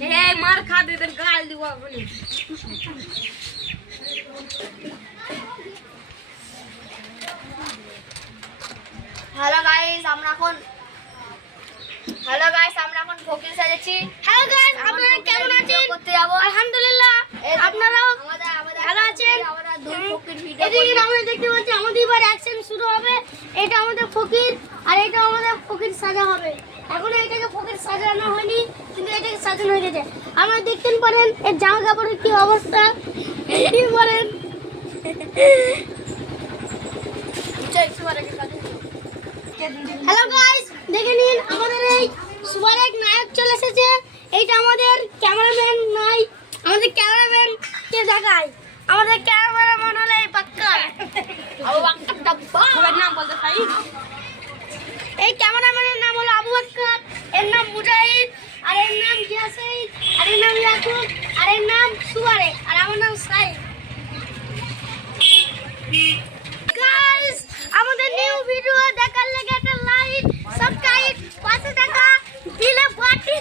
এই মার গাল দিব আপনি। হ্যালো গাইস আমরা এখন হ্যালো গাইস আমরা এখন ফকির সাজেছি হ্যালো গাইস আপনারা কেমন আছেন? করতে যাব। আলহামদুলিল্লাহ আপনারাও ভালো আছেন? এদিকে আমরা দেখতে পাচ্ছি আমাদের এবার অ্যাকশন শুরু হবে। এটা আমাদের ফকির আর এটা আমাদের ফকির সাজা হবে। এখনও এটাকে ফকির সাজানো হয়নি কিন্তু এটাকে সাজানো হয়ে গেছে। আমরা দেখতে পারেন এর জামা কাপড়ের কি অবস্থা? বলেন হ্যালো গাইস দেখে নিন আমাদের এই সুপার এক নায়ক চলে এসেছে। এইটা আমাদের ক্যামেরাম্যান নাই আমাদের ক্যামেরাম্যান কে দেখায়? আমাদের ক্যামেরাম্যান হলো এই পাক্কা এই ক্যামেরাম্যানের আর এর নাম সুবারে আর আমার নাম গাইস আমাদের নিউ ভিডিও দেখার লাগে একটা লাইক সাবস্ক্রাইব পাঁচশো টাকা দিলে পার্টি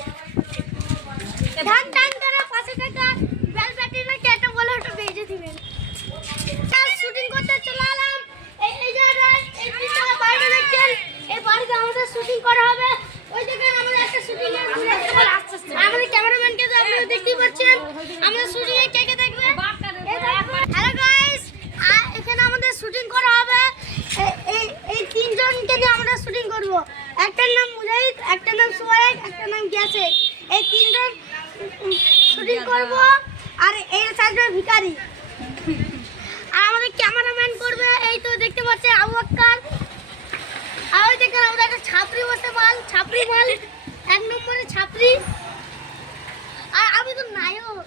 ধান টান পাঁচশো টাকা বেল ওটা বেজে দিবেন করতে চলে এলাম। এই জায়গায় আমাদের শুটিং করা হবে ওই দেখেন আমাদের একটা শুটিং এর আমাদের ক্যামেরাম্যানকে তো আপনারা দেখতেই পাচ্ছেন আমাদের শুটিং এ কে কে দেখবে হ্যালো গাইস এখানে আমাদের শুটিং করা হবে এ- এই এই তিনজনকে নিয়ে আমরা করব একটার নাম মুজাহিদ একটার নাম সুয়াইক একটার নাম গিয়াসে এই তিনজন শুটিং করব আর এর সাথে ভিখারি। আর আমাদের ক্যামেরাম্যান করবে, এই তো দেখতে পাচ্ছে আবু আক্কার আর ওই দেখেন আমাদের একটা ছাপড়ি বসে মাল ছাপড়ি মাল এক নম্বরে ছাপড়ি আর আমি তো নায়ক।